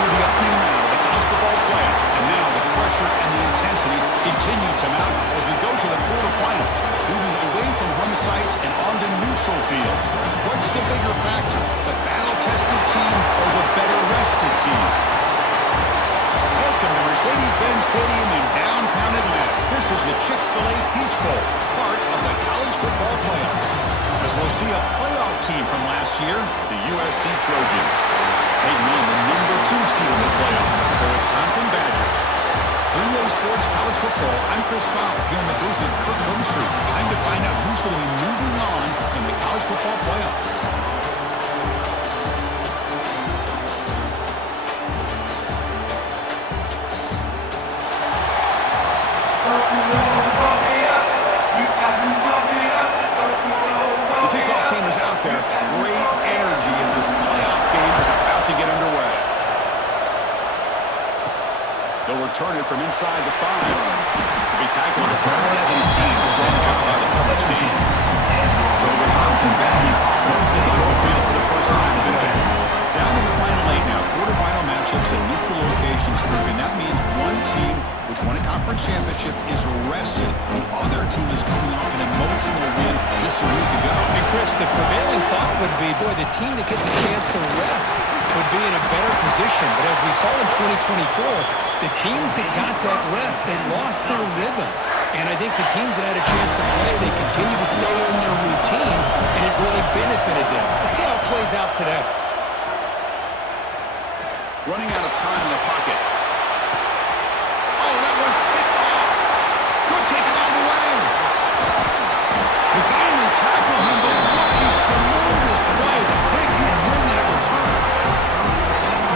through the opening round of the college football playoff, and now the pressure and the intensity continue to mount as we go to the quarterfinals, moving away from home sites and onto neutral fields. What's the bigger factor, the battle-tested team or the better-rested team? Welcome to Mercedes-Benz Stadium in downtown Atlanta. This is the Chick-fil-A Peach Bowl, part of the college football playoff. As we'll see a playoff team from last year, the USC Trojans, taking on the #2 seed in the playoff, the Wisconsin Badgers. 3A Sports College Football, I'm Chris Fowler, here in the booth with Kirk Holmstreet. Time to find out who's going to be moving on in the college football playoff. The kickoff team is out there. Great energy as this playoff game is about to get underway. They'll return it from inside the 5. Be tackled at the 17. Strong job by the coverage team. So the Wisconsin Badgers offense is on the field for the first time today. Down to the final 8 now. Quarterfinal matchups at neutral locations, and that means one team which won a conference championship is rested. The other team is coming off an emotional win just a week ago. And Chris, the prevailing thought would be, boy, the team that gets a chance to rest would be in a better position. But as we saw in 2024, the teams that got that rest, they lost their rhythm. And I think the teams that had a chance to play, they continue to stay in their routine, and it really benefited them. Let's see how it plays out today. Running out of time in the pocket. Oh, that one's picked off. Could take it all the way. We finally tackle him, but what a tremendous play to pick and win that return.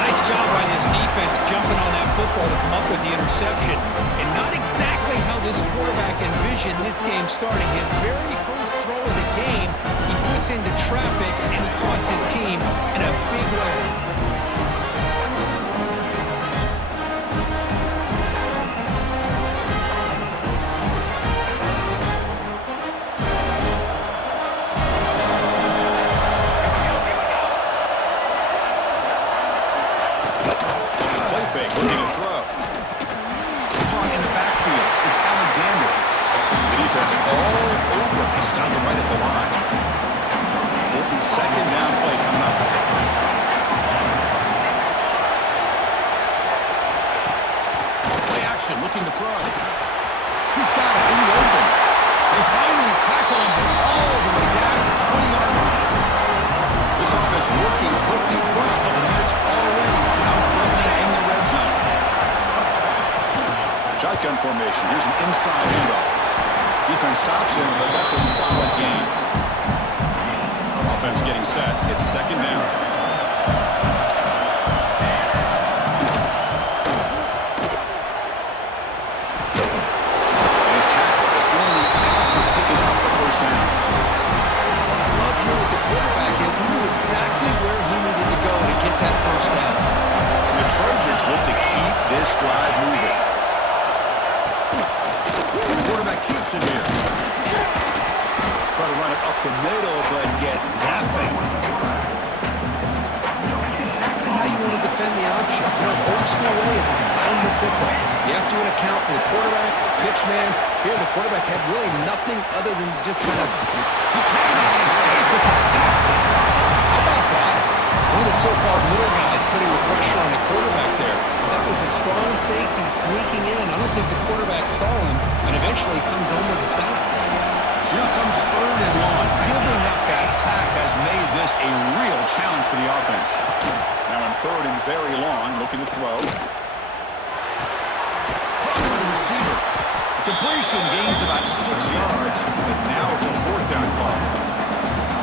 Nice job by this defense jumping on that football to come up with the interception. And not exactly how this quarterback envisioned this game starting. His very first throw of the game, he puts into traffic, and he costs his team in a big way. Looking to throw. Caught in the backfield. It's Alexander. The defense all over. They stop him right at the line. Second down play coming up. Play action, looking to throw. He's got it in the open. They finally tackle him all the way down to the 20-yard line. This offense working quickly. First couple minutes already down threatening in the red zone. Shotgun formation. Here's an inside handoff. Defense stops him, but that's a solid game. Offense getting set. It's second down. And he's tackled only after picking up the first down. What I love here with the quarterback is he knew exactly where he needed to go to get that first down. And the Trojans look to keep this drive moving. The quarterback keeps it here. Try to run it up the middle, but get nothing. That's exactly how you want to defend the option. You know, old school way is assignment football. You have to account for the quarterback, the pitch man. Here, the quarterback had really nothing other than just kind of... He came out and saved with a sack. How about that? One of the so-called little guys putting the pressure on the quarterback there. That was a strong safety sneaking in. I don't think the quarterback saw him, and eventually comes home with a sack. So here comes 3rd and long. Giving up that sack has made this a real challenge for the offense. Now on 3rd and very long, looking to throw. Caught for the receiver. The completion gains about 6 yards, but now it's a 4th down call.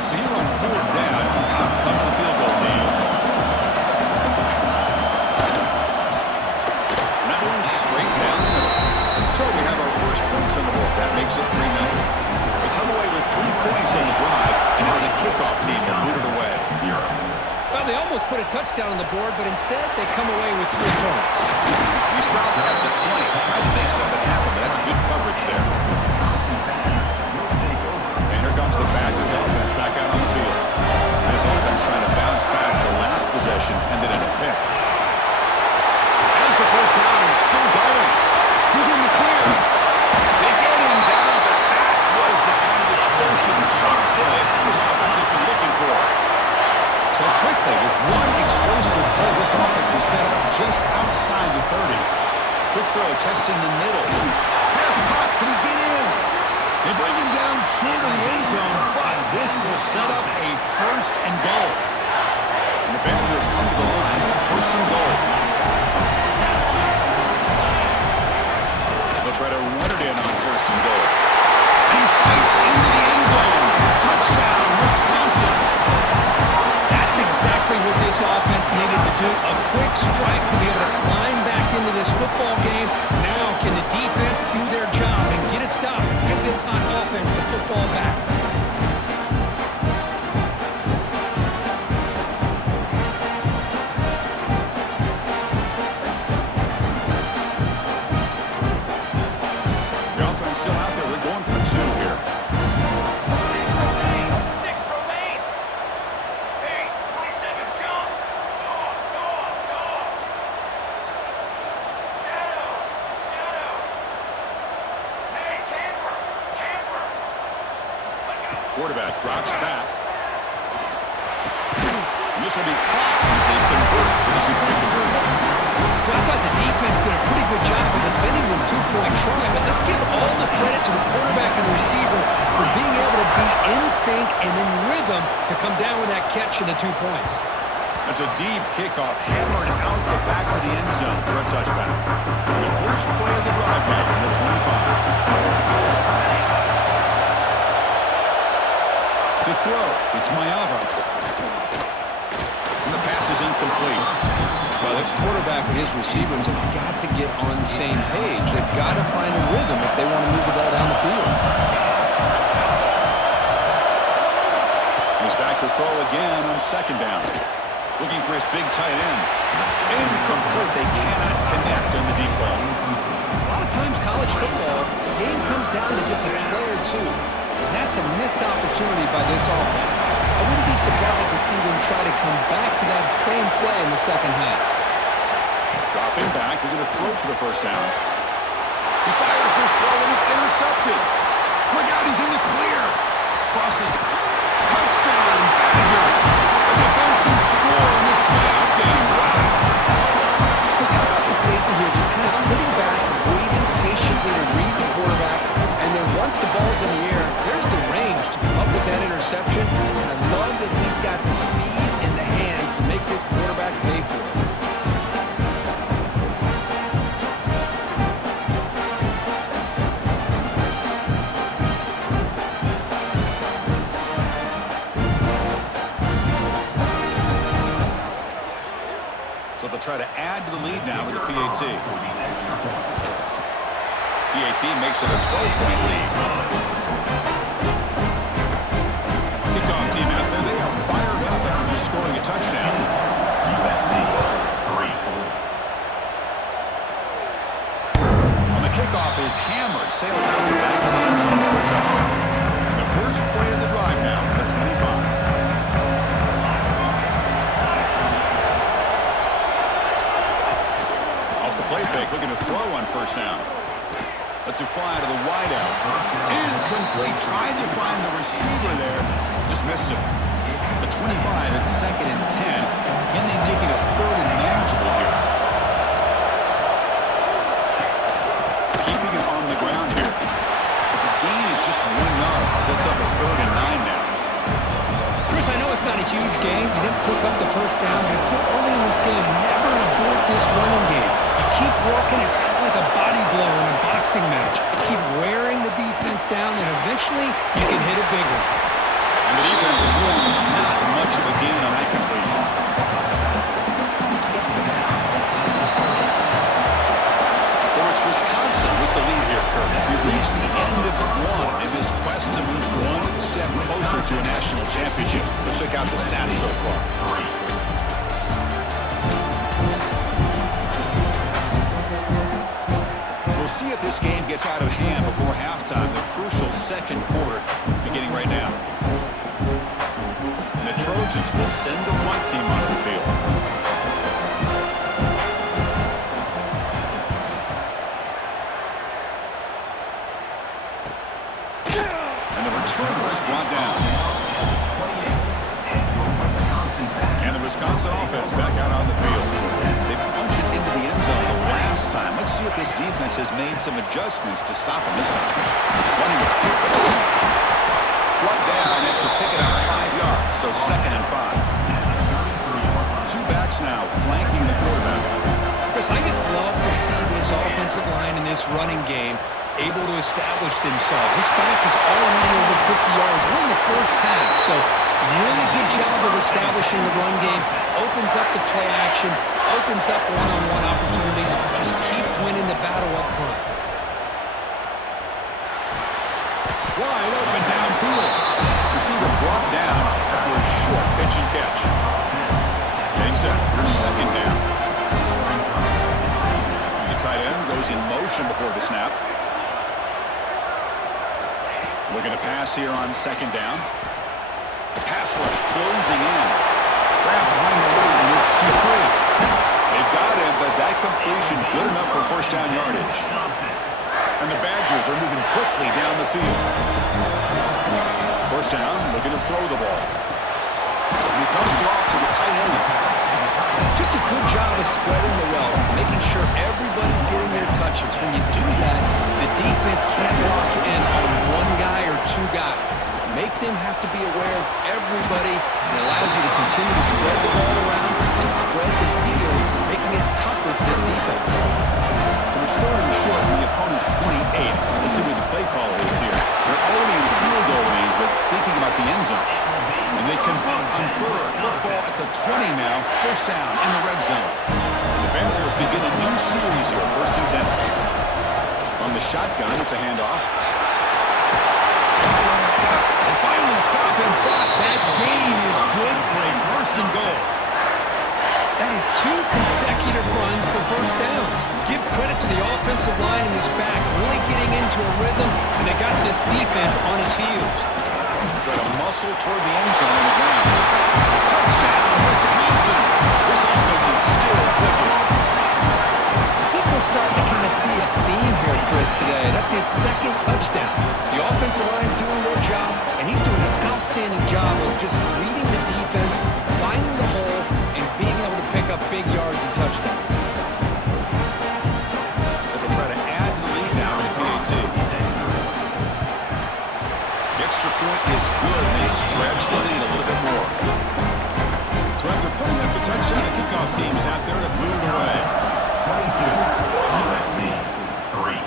So here on 4th down, out comes the field goal team. And that one's straight down the middle. So we have our first points on the board. That makes it 3-0. They come away with 3 points on the drive, and now the kickoff team will boot it away. Well, they almost put a touchdown on the board, but instead they come away with 3 points. We stopped at the 20, tried to make something happen, but that's good coverage there. And here comes the Badgers offense back out on the field. This offense trying to bounce back the last possession, ended in a pick. the first down and still going. Who's in the clear? They get him down, but that was the kind of explosive shot play this offense has been looking for. So quickly, with one explosive play, this offense is set up just outside the 30. Quick throw, testing the middle. Pass caught, can he get in? They bring him down short of the end zone, but this will set up a first and goal. And the Badgers come to the line with first and goal. They'll try to run it in on first and goal. And he fights into the end zone. Touchdown, Wisconsin. That's exactly what this offense needed to do. A quick strike to be able to climb back into this football game. Now can the defense do their job and get a stop? Get this hot offense to football back. The offense still out there. We're going for two here. Quarterback drops back. And this will be caught as they convert for the two-point conversion. Well, I thought the defense did a pretty good job of defending this two-point try, but let's give all the credit to the quarterback and the receiver for being able to be in sync and in rhythm to come down with that catch and the 2 points. That's a deep kickoff hammered out the back of the end zone for a touchback. And the first play of the drive now from the 25. To throw, it's Mayava. And the pass is incomplete. Well, this quarterback and his receivers have got to get on the same page. They've got to find a rhythm if they want to move the ball down the field. He's back to throw again on second down. Looking for his big tight end. Incomplete. They cannot connect on the deep ball. A lot of times college football, the game comes down to just a play or two. That's a missed opportunity by this offense. I wouldn't be surprised to see them try to come back to that same play in the second half. Dropping back, looking to throw for the first down. He fires this throw and it's intercepted. Look out, he's in the clear. Crosses. Touchdown, Badgers. A defensive score in this playoff game. Wow. Because how about the safety here, just kind of sitting back, waiting patiently to read the quarterback, and then once the ball's in the air, there's the range to come up with that interception. And I love that he's got the speed and the hands to make this quarterback pay for it. So they'll try to add to the lead now with the PAT. PAT makes it a 12-point lead. Kickoff team out there, they are fired up after just scoring a touchdown. USC 3. On the kickoff is hammered, sails out the back of the end zone for a touchdown. And the first play of the drive now from the 25. Play fake, looking to throw on first down. Lets it fly to the wideout. Incomplete, trying to find the receiver there. Just missed him. The 25, it's 2nd and 10. Can they make it a 3rd and manageable here? Keeping it on the ground here. The gain is just 1 yard. Sets up a 3rd and 9 now. Chris, I know it's not a huge game. You didn't pick up the first down, but it's still early in this game. Never abort this running game. You keep working. It's kind of like a body blow in a boxing match. Keep wearing the defense down, and eventually you can hit a big one. And the defense swings not much of a gain on that completion. So it's Wisconsin with the lead here, Kurt. We've reached the end of one in this quest to move one step closer to a national championship. Let's check out the stats so far. We'll see if this game gets out of hand before halftime. The crucial second quarter beginning right now. And the Trojans will send the punt team onto the field. like this defense has made some adjustments to stop him this time. Running with purpose. Brought down after picking up 5 yards, so 2nd and 5. 2 backs now flanking the quarterback. Chris, I just love to see this offensive line in this running game able to establish themselves. This back is already over 50 yards. We're in the first half, so really good job of establishing the run game. Opens up the play action, opens up one-on-one opportunities. Just keep winning the battle up front. Wide open downfield. Receiver brought down after a short pitch and catch. Getting set for 2nd down. The tight end goes in motion before the snap. Looking to pass here on 2nd down. Pass rush closing in. Grab behind the line. It's Dupree. They've got him, but that completion good enough for 1st down yardage. And the Badgers are moving quickly down the field. 1st down, looking to throw the ball. And he dumps it off to the tight end. Just a good job of spreading the wealth, making sure everybody's getting their touches. When you do that, the defense can't lock in on 1 guy or 2 guys. Make them have to be aware of everybody. It allows you to continue to spread the ball around and spread the field, making it tougher for this defense. So it's 3rd and short from the opponent's 28. Let's see what the play call is here. They're already in field goal range, but thinking about the end zone. And they convert on 3rd football at the 20 now. 1st down in the red zone. And the Badgers begin a new series here. 1st and 10. From the shotgun, it's a handoff. They finally stop him, but that gain is good for a 1st and goal. That is 2 consecutive runs for 1st downs. Give credit to the offensive line in this back, really getting into a rhythm, and they got this defense on its heels. Try to muscle toward the end zone on the ground. Touchdown, Wisconsin. This offense is still clicking. I think we're starting to kind of see a theme here, Chris, today. That's his 2nd touchdown. The offensive line doing their job, and he's doing an outstanding job of just leading the defense, finding the hole, and being able to pick up big yards and touchdowns. They'll try to add to the lead now in PAT. The extra point is good. They stretch the lead a little bit more. So after putting up the touchdown, the kickoff team is out there to move it away. 22, USC 3.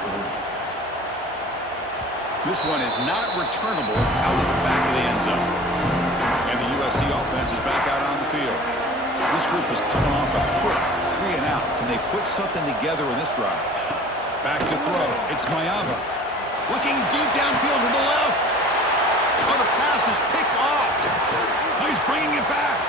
This one is not returnable. It's out of the back of the end zone. And the USC offense is back out on the field. This group is coming off a quick 3 and out. Can they put something together in this drive? Back to throw. It's Mayava. Looking deep downfield to the left. Oh, the pass is picked off. Oh, he's bringing it back.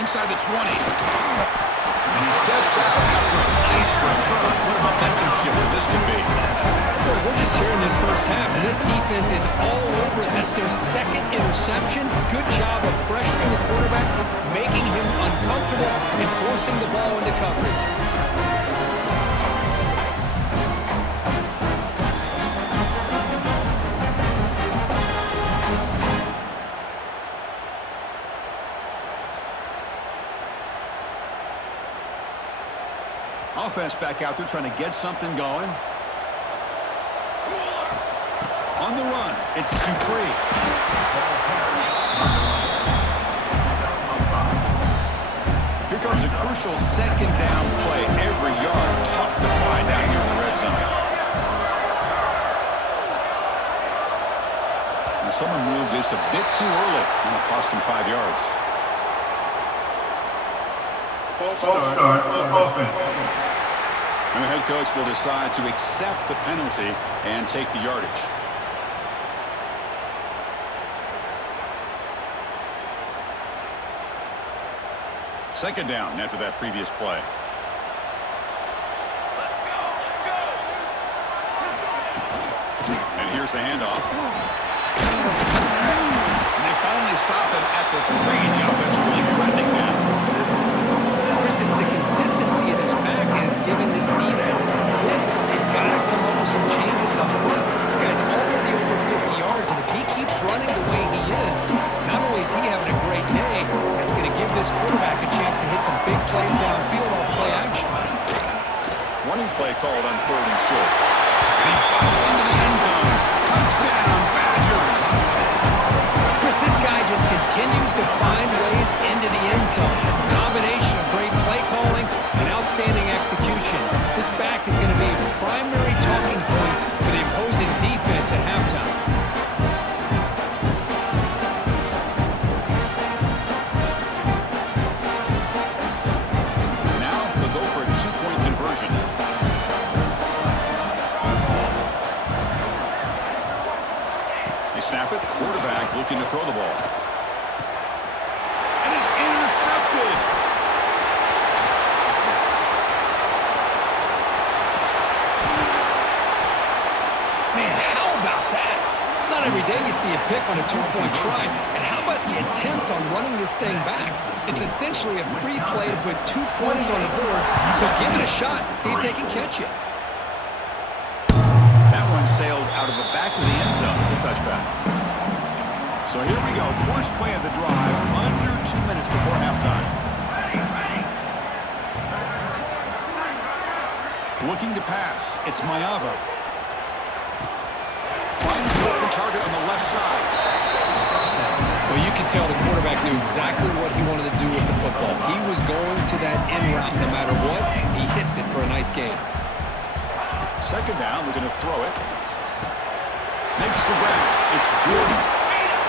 Inside the 20. And he steps out after a nice return. What a momentum shifter this could be. Well, we're just here in this first half, and this defense is all over it. That's their 2nd interception. Good job of pressuring the quarterback, making him uncomfortable, and forcing the ball into coverage. Offense back out there trying to get something going. On the run, it's Dupree. Here comes a crucial 2nd down play. Every yard tough to find out here in the red zone. And someone moved this a bit too early, and it cost him 5 yards. False start, offense. And the head coach will decide to accept the penalty and take the yardage. Second down after that previous play. And here's the handoff. And they finally stop him at the 3. The offense really threatening now. Chris, it's the consistency of this back is giving this defense fits. They've got to come up with some changes up front. This guy's already over 50 yards, and if he keeps running the way he is, not only is he having a great day, it's going to give this quarterback a chance to hit some big plays downfield off play action. Running play called on 3rd and short. And he busts into the end zone. Touchdown, Badgers. Chris, this guy just continues to find ways into the end zone. Combination of great play calling and outstanding execution. This back is going to be a primary talking point for the opposing defense at halftime. Now they'll go for a 2-point conversion. They snap it. Quarterback looking to throw the ball. And is intercepted. Man, how about that? It's not every day you see a pick on a 2-point try. And how about the attempt on running this thing back? It's essentially a free play to put 2 points on the board. So give it a shot and see if they can catch it. That one sails out of the back of the end zone with the touchback. So here we go. First play of the drive, under 2 minutes before halftime. Looking to pass. It's Mayava. Finds an open target on the left side. Well, you can tell the quarterback knew exactly what he wanted to do with the football. He was going to that end route no matter what. He hits it for a nice gain. Second down, we're going to throw it. Makes the grab. It's Jordan.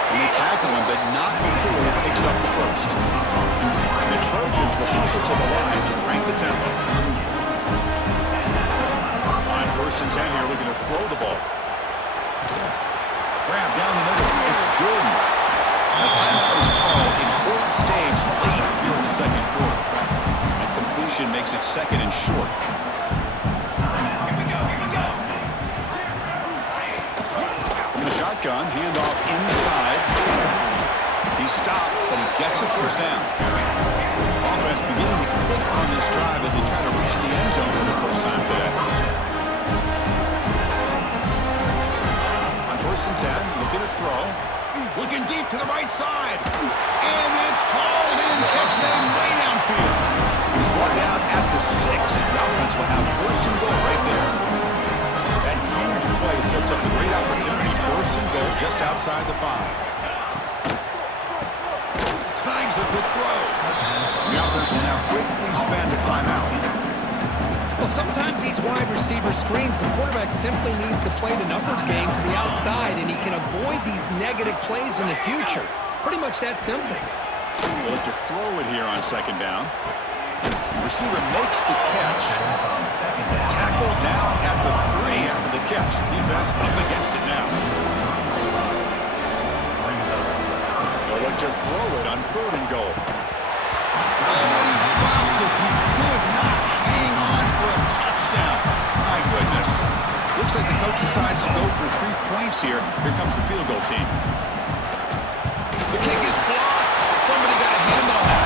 And they tackle him, but not before he picks up the first. And the Trojans will hustle to the line to crank the tempo. On 1st and 10 here, looking to throw the ball. Grab down the middle. It's Jordan. The timeout is called. Important stage late here in the second quarter. And completion makes it 2nd and short. From the shotgun, handoff inside. He's stopped, but he gets a first down. Offense beginning to click on this drive as they try to reach the end zone for the first time today. On 1st and 10, looking to throw. Looking deep to the right side. And it's hauled in. Catch made way downfield. He's brought down at the 6. The offense will have 1st and goal right there. That huge play sets up a great opportunity. 1st and goal just outside the 5. Snags a quick throw. The offense will now quickly spend a timeout. Well, sometimes these wide receiver screens, the quarterback simply needs to play the numbers game to the outside, and he can avoid these negative plays in the future. Pretty much that simple. We'll look to throw it here on 2nd down. The receiver makes the catch. Tackled down at the 3 after the catch. Defense up against it now. They'll look to throw it on 3rd and goal. Oh, he dropped it. He could not hang on for a touchdown. My goodness. Looks like the coach decides to go for 3 points here. Here comes the field goal team. The kick is blocked. Somebody got a hand on that.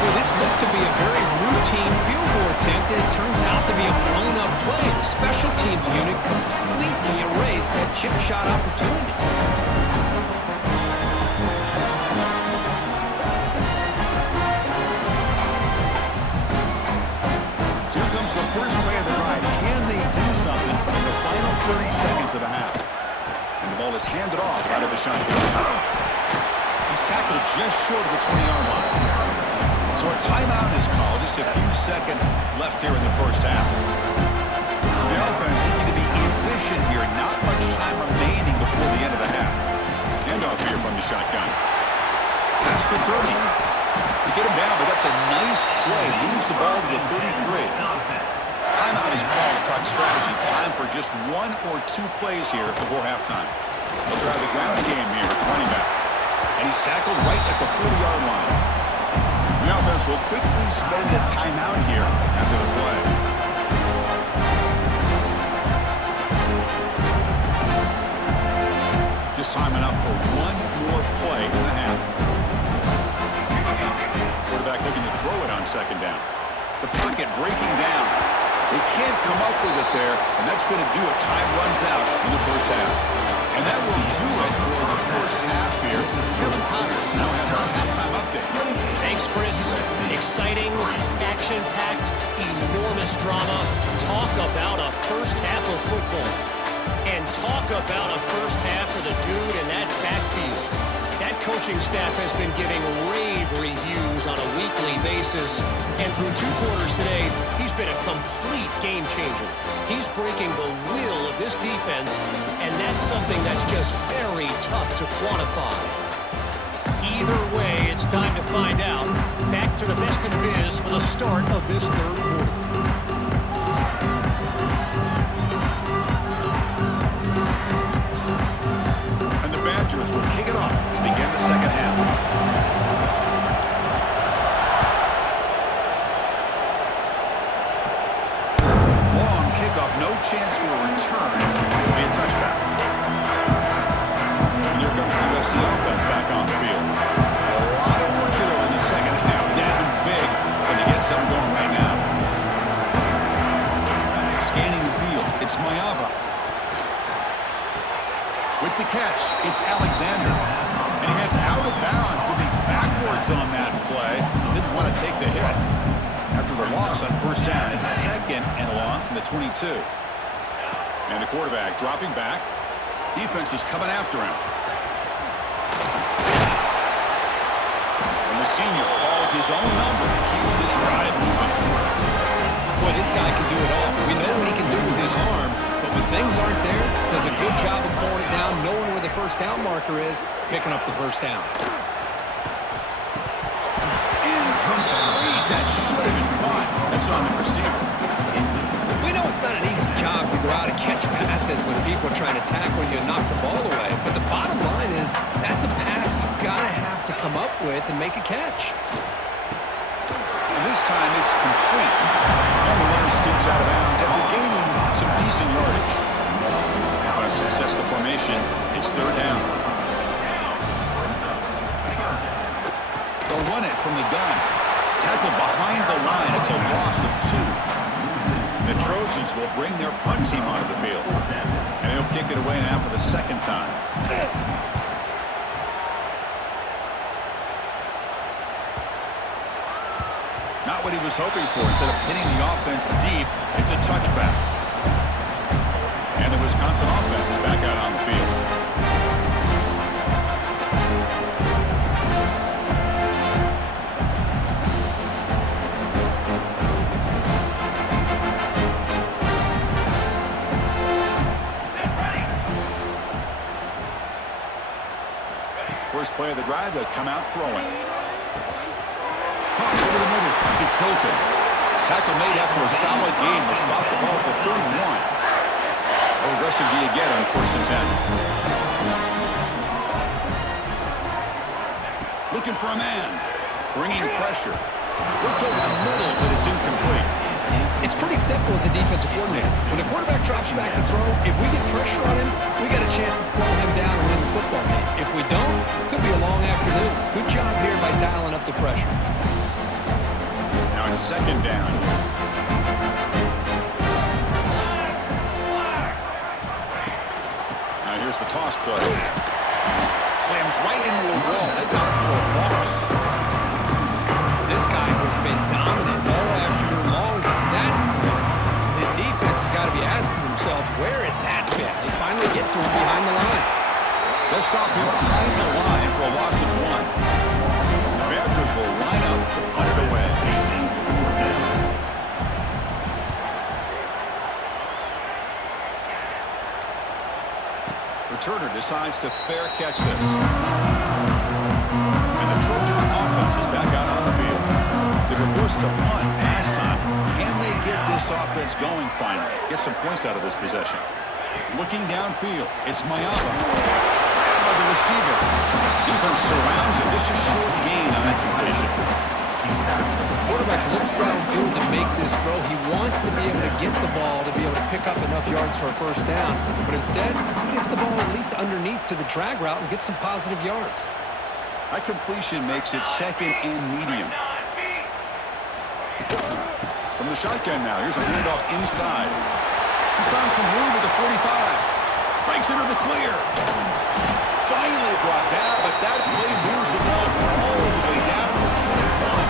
Well, this looked to be a very routine field goal attempt, and it turns out to be a blown-up play. The special teams unit completely erased that chip shot opportunity. So here comes the first play of the drive. Can they do something in the final 30 seconds of the half? And the ball is handed off out of the shotgun. He's tackled just short of the 20-yard line. So a timeout is called. Just a few seconds left here in the first half. So the offense looking to be efficient here. Not much time remaining before the end of the half. Handoff here from the shotgun. That's the 30. They get him down, but that's a nice play. Moves the ball to the 33. Timeout is called. Talk strategy. Time for just 1 or 2 plays here before halftime. They'll try the ground game here with the running back. And he's tackled right at the 40-yard line. The offense will quickly spend a timeout here after the play. Just time enough for 1 more play in the half. Quarterback looking to throw it on 2nd down. The pocket breaking down. They can't come up with it there, and that's going to do it. Time runs out in the first half. And that will do it for the first half here. Kevin Connors now has our halftime update. Thanks, Chris. Exciting, action-packed, Enormous drama. Talk about a first half of football. And talk about a first half for the dude in that backfield. That coaching staff has been giving rave reviews on a weekly basis. And through 2 quarters today, he's been a complete game changer. He's breaking the will of this defense, and that's something that's just very tough to quantify. Either way, it's time to find out. Back to the best in biz for the start of this 3rd quarter. And the Badgers will kick it off to begin the 2nd half. Long kickoff, no chance for a return. It will be a touchback. And here comes the USC offense back on the field. A lot of work to do in the 2nd half. Down big, and they get something going right now. Scanning the field, it's Mayava. With the catch, it's Alexander. And he heads out of bounds, moving backwards on that play. Didn't want to take the hit. After the loss on 1st down, it's 2nd and long from the 22. And the quarterback dropping back. Defense is coming after him. And the senior calls his own number and keeps this drive moving. Boy, this guy can do it all. We know what he can do with his arm, but when things aren't there, does a good job of pulling it down, knowing where the 1st down marker is, picking up the 1st down. Incomplete. That should have been caught. That's on the receiver. We know it's not an easy job to go out and catch passes when people are trying to tackle you and knock the ball away, but the bottom line is that's a pass you gotta have to come up with and make a catch. And this time it's complete. And the runner scoots out of bounds after gaining some decent yardage. Defense sets the formation. It's 3rd down. They'll run it from the gun. Tackled behind the line. It's a loss of 2. The Trojans will bring their punt team onto the field. And he'll kick it away now for the 2nd time. Not what he was hoping for. Instead of pinning the offense deep, it's a touchback. And the Wisconsin offense is back out on the field. First play of the drive, they'll come out throwing. Pump over the middle. It's Hilton. Tackle made after a solid gain. They'll spot the ball at the 31. How aggressive do you get on 1st and 10? Looking for a man. Bringing pressure. Looked over the middle, but it's incomplete. It's pretty simple as a defensive coordinator. When the quarterback drops back to throw, if we get pressure on him, we got a chance to slow him down and win the football game. If we don't, could be a long afternoon. Good job here by dialing up the pressure. Now it's 2nd down. Now here's the toss play. Slams right into a wall. They got it for a loss. This guy has been dominant all afternoon long. That time, the defense has got to be asking themselves, where has that been? They finally get to him behind the line. They'll stop him behind the line for a loss of 1. The Badgers will line up to punt it away. Returner decides to fair catch this. And the Trojans offense is back out on the field. They were forced to punt last time. Can they get this offense going finally? Get some points out of this possession. Looking downfield, it's Mayava. By the receiver. Defense surrounds him. Just a short gain on that completion. Quarterback looks downfield to make this throw. He wants to be able to get the ball to be able to pick up enough yards for a 1st down. But instead, he gets the ball at least underneath to the drag route and gets some positive yards. That completion makes it 2nd and medium. From the shotgun now, here's a handoff inside. He's found some room at the 45. Breaks into the clear. Finally brought down, but that play moves the ball all the way down to the 21.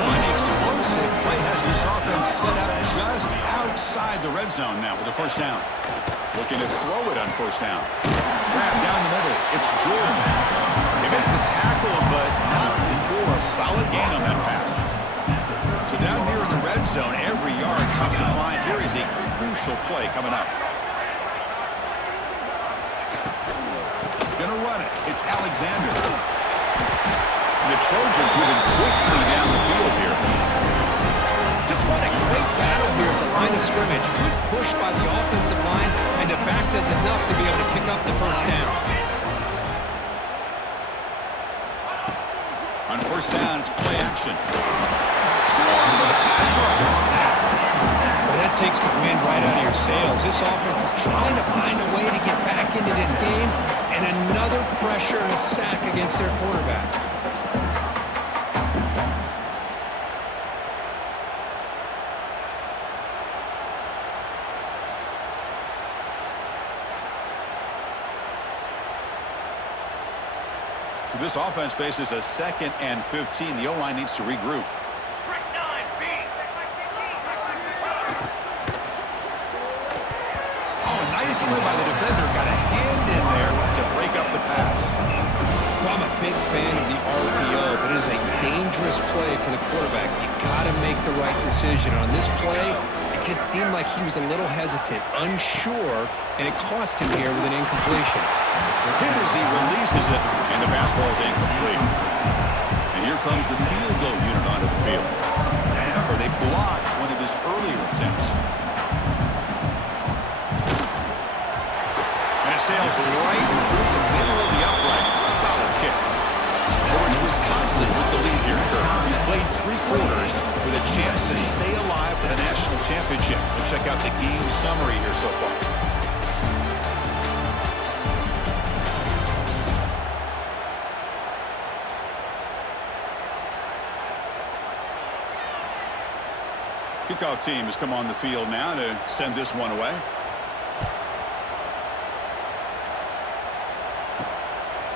One explosive play has just outside the red zone now with a first down. Looking to throw it on first down. Grab down the middle. It's Jordan. They make the tackle, but not before a solid gain on that pass. So down here in the red zone, every yard tough to find. Here is a crucial play coming up. Gonna run it. It's Alexander. And the Trojans moving quickly down the field here. Just what a great battle here at the line of scrimmage. Good push by the offensive line, and the back does enough to be able to pick up the first down. On first down, it's play action. Swarm with a pass rush. Sack. Well, that takes the wind right out of your sails. This offense is trying to find a way to get back into this game, and another pressure and a sack against their quarterback. This offense faces a 2nd and 15. The O-line needs to regroup. Oh, nice play by the defender. Got a hand in there to break up the pass. Well, I'm a big fan of the RPO, but it is a dangerous play for the quarterback. You got to make the right decision. On this play, it just seemed like he was a little hesitant, unsure, and it cost him here with an incompletion. Hit as he releases it, and the pass ball is incomplete. And here comes the field goal unit onto the field. And remember, they blocked one of his earlier attempts. And it sails right through the middle of the uprights. Solid kick. So it's Wisconsin with the lead here, Kurt. He played 3 quarters with a chance to stay alive for the national championship. We'll check out the game summary here so far. Kickoff team has come on the field now to send this one away.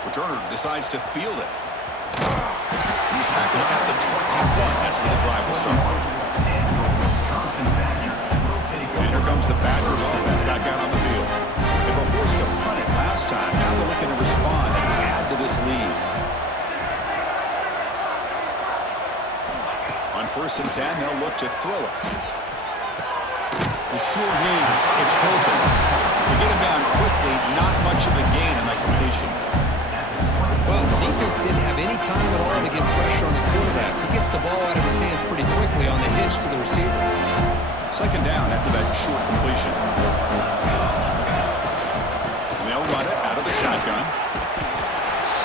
Returner decides to field it. He's tackled at the 21. That's where the drive will start. And here comes the Badgers offense back out on the field. They were forced to punt it last time. Now they're looking to respond and add to this lead. On 1st and 10, they'll look to throw it. The sure hands, it's Hilton. To get him down quickly, not much of a gain in that completion. Well, the defense didn't have any time at all to get pressure on the quarterback. He gets the ball out of his hands pretty quickly on the hitch to the receiver. 2nd down after that short completion. And they'll run it out of the shotgun.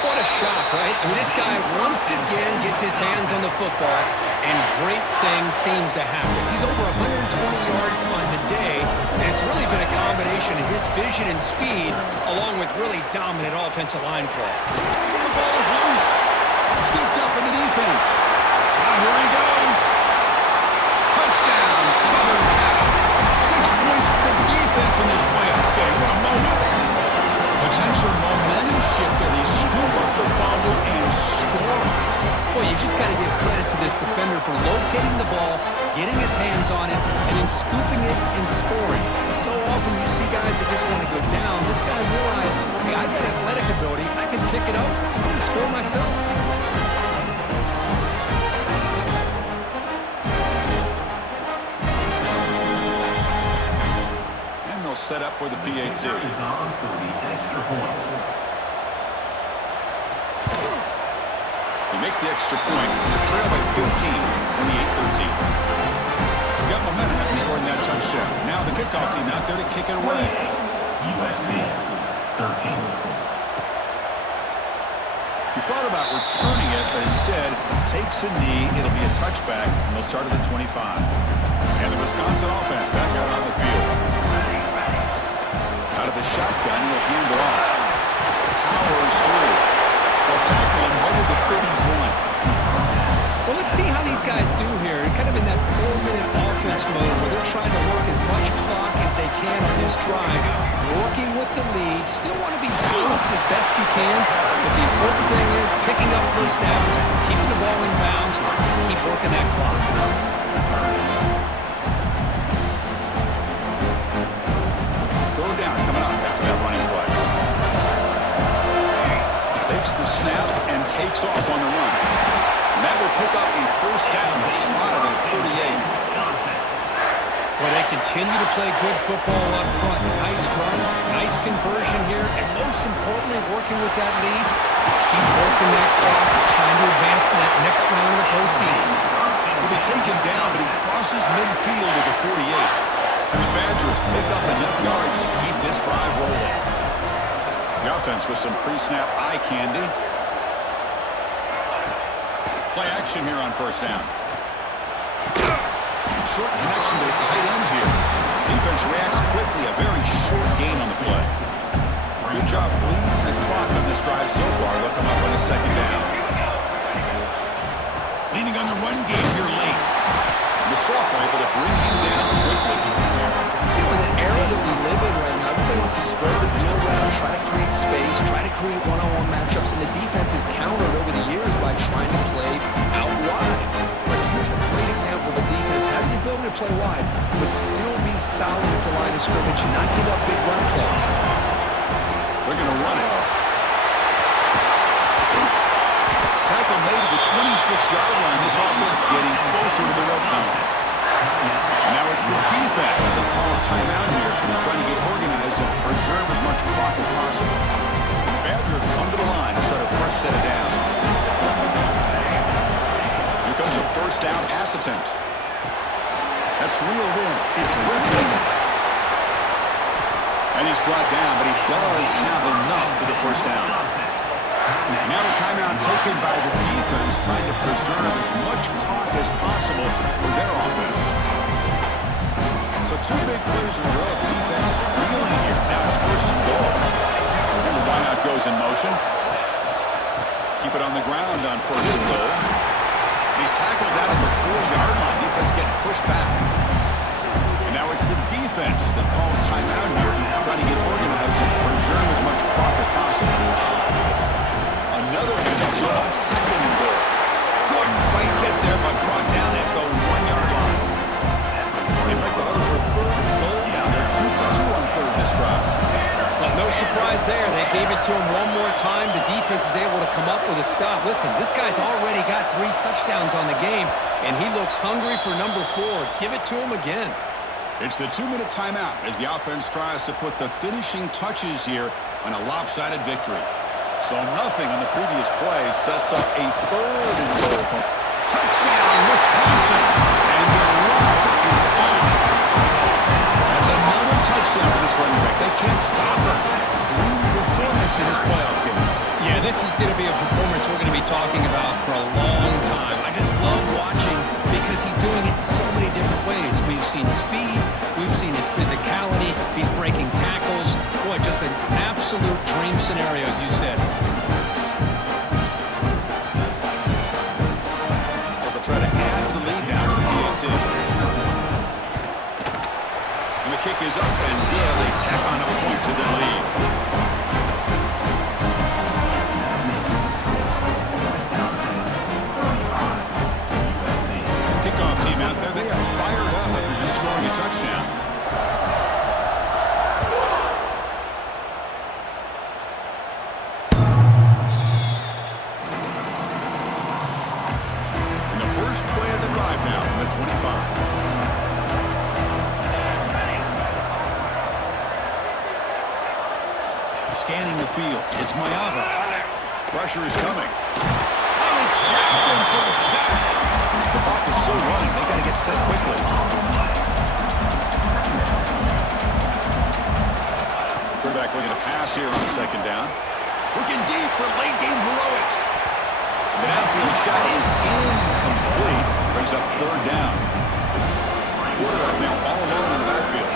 What a shot, right? I mean, this guy once again gets his hands on the football, and great things seems to happen. He's over 120 yards on the day, and it's really been a combination of his vision and speed, along with really dominant offensive line play. The ball is loose. Scooped up in the defense. Now here he goes. Touchdown, Southern Cal. 6 points for the defense in this playoff game. What a moment. Potential momentum shift as they scoop up the fumble and score. Boy, you just got to give credit to this defender for locating the ball, getting his hands on it, and then scooping it and scoring. So often you see guys that just want to go down. This guy realized, hey, I got athletic ability. I can pick it up. I'm going to score myself. And they'll set up for the PAT. Make the extra point. They trail by 15, 28-13. Got momentum after scoring that touchdown. Now the kickoff team out there to kick it away. USC 13. He thought about returning it, but instead takes a knee. It'll be a touchback, and they'll start at the 25. And the Wisconsin offense back out on the field. Out of the shotgun, will hand it off. Powers through. They'll tackle him right at the 31. Well, let's see how these guys do here. Kind of in that 4-minute offense mode where they're trying to work as much clock as they can on this drive. Working with the lead. Still want to be balanced as best you can. But the important thing is picking up first downs, keeping the ball in bounds, and keep working that clock. takes off on the run. And that will pick up a first down, spotted at 38. Well, they continue to play good football up front. Nice run, nice conversion here, and most importantly, working with that lead, they keep working that clock, trying to advance to that next round of the postseason. Will be taken down, but he crosses midfield at the 48. And the Badgers pick up enough yards to keep this drive rolling. The offense with some pre-snap eye candy. Play action here on first down. Short connection to the tight end here. Defense reacts quickly. A very short gain on the play. Good job bleeding the clock on this drive so far. They'll come up on a second down. Leaning on the run game here late. And the sophomore able to bring him down quickly. You know, in an era that we live in right now, everybody wants to spread the field around, try to create space, try to create one-on-one matchups, and the defense is countered over the years by trying to play out wide. But here's a great example of a defense has the ability to play wide, but still be solid at the line of scrimmage and not give up big run plays. They're going to run it. Tackle made at the 26-yard line. This offense getting closer to the red zone. Now it's the defense that calls timeout here, trying to get organized and preserve as much clock as possible. The Badgers come to the line to start a fresh set of downs. Here comes a first down pass attempt. That's reeled in. It's Griffin. And he's brought down, but he does have enough for the first down. And now a timeout taken by the defense, trying to preserve as much clock as possible for their offense. So two big plays in a row. The defense is reeling here. Now it's first and goal. And the wideout goes in motion. Keep it on the ground on first and goal. He's tackled out of the 4-yard line. Defense getting pushed back. And now it's the defense that calls timeout here, trying to get organized and preserve as much clock as possible. Another handoff on second and goal. Couldn't quite get there, but brought down at the 1-yard line. They break the huddle for third and goal. Now they're 2 for 2 on third this drive. Well, no surprise there. They gave it to him one more time. The defense is able to come up with a stop. Listen, this guy's already got 3 touchdowns on the game, and he looks hungry for number 4. Give it to him again. It's the 2-minute timeout as the offense tries to put the finishing touches here on a lopsided victory. So nothing on the previous play sets up a third and goal. Touchdown, Wisconsin! And the run is on. That's another touchdown for this running back. They can't stop him. Dream performance in this playoff game. Yeah, this is going to be a performance we're going to be talking about for a long time. I just love watching because he's doing it in so many different ways. We've seen his speed. We've seen his physicality. He's breaking tackles. Boy, just an absolute dream scenario, as you said. They'll try to add to the lead now with the PAT. And the kick is up and good. They tack on a point to their lead. Kickoff team out there. They are fired up after just scoring a touchdown. And the first play of the drive now from the 25. Scanning the field. It's Mayava. Pressure is coming. Oh, trapped him for a sack. The clock is still running. They got to get set quickly. Quarterback looking to pass here on second down. Looking deep for late game heroics. The downfield shot is incomplete. Brings up third down. Quarterback now all alone in the backfield.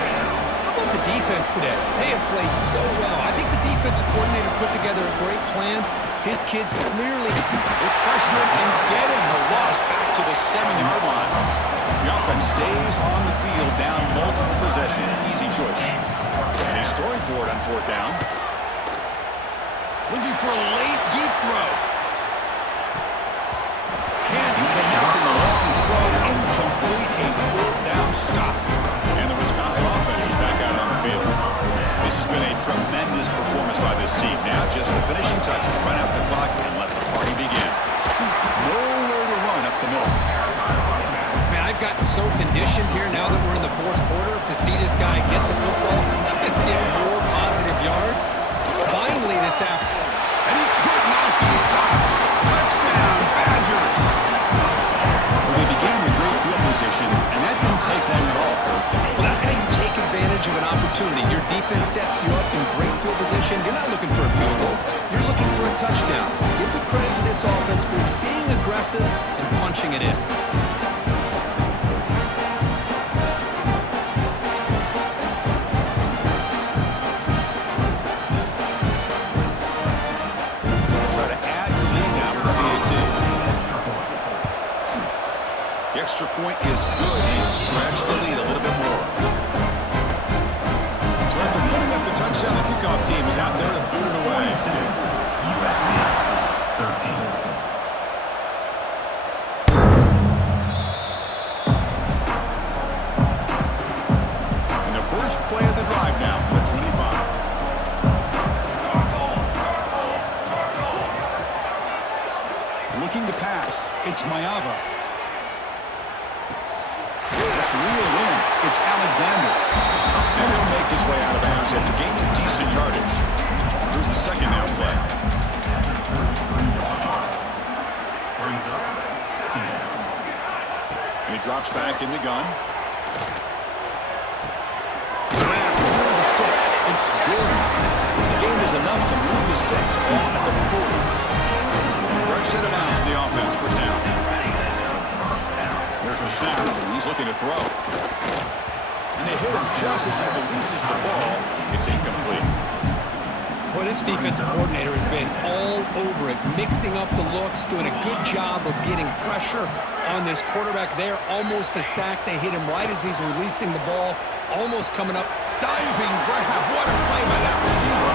How about the defense today? They have played so well. I think the defensive coordinator put together a great plan. His kids clearly with pressure and getting the loss back to the 7-yard line. The offense stays on the field down multiple possessions. Easy choice. And he's throwing for it on fourth down. Looking for a late deep throw. Can't connect in the long throw. Incomplete. A fourth down stop. And the Wisconsin offense is back out on the field. This has been a tremendous performance by this team. Now just the finishing touches. Run out the clock and let the party begin. gotten so conditioned here now that we're in the fourth quarter to see this guy get the football and just get more positive yards. Finally this afternoon. And he could not be stopped. Touchdown, Badgers. Well, they began with great field position, and that didn't take long at all, Kirk. Well, that's how you take advantage of an opportunity. Your defense sets you up in great field position. You're not looking for a field goal. You're looking for a touchdown. Give the credit to this offense for being aggressive and punching it in. Try to add your lead now with the PAT. The extra point is good. They stretch the lead a little bit more. So after putting up the touchdown, the kickoff team is out there to boot it away. USC 13. And the first play of the drive now from the 25. Looking to pass. It's Mayava. It's reeled in. It's Alexander. And he'll make his way out of bounds after gaining decent yardage. Here's the second down play. And he drops back in the gun. Grab one of the sticks. It's Jordan. The game is enough to move the sticks. Ball at the 40. Fresh set of downs for the offense. First down. There's the snap. He's looking to throw. And they hit him just as he releases the ball. It's incomplete. Boy, this defensive coordinator has been all over it, mixing up the looks, doing a good job of getting pressure on this quarterback there. Almost a sack. They hit him right as he's releasing the ball. Almost coming up. Diving grab. What a play by that receiver.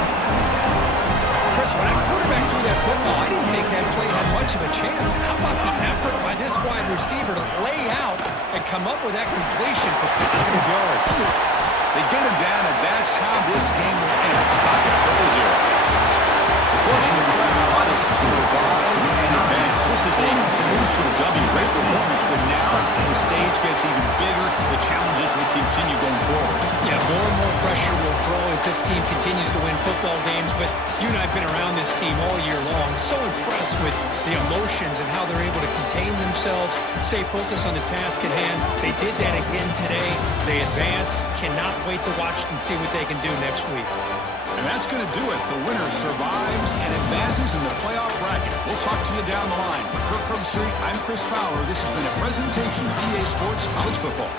Chris, when that quarterback threw that football, I didn't think that play had much of a chance. How about the effort by this wide receiver to lay out and come up with that completion for positive yards? They get him down, and that's how this game will end. Pocket 0-0. The portion of the crowd is survive and advance. This is a crucial W. Great performance, but now the stage gets even bigger. The challenges will continue going forward. Yeah, more and more pressure will grow as this team continues to win football games, but you and I have been around this team all year long. So impressed with the emotions and how they're able to contain themselves, stay focused on the task at hand. They did that again today. They advance. Cannot wait to watch and see what they can do next week. And that's going to do it. The winner survives and advances in the playoff bracket. We'll talk to you down the line. For Kirk Herbstreit, I'm Chris Fowler. This has been a presentation of EA Sports College Football.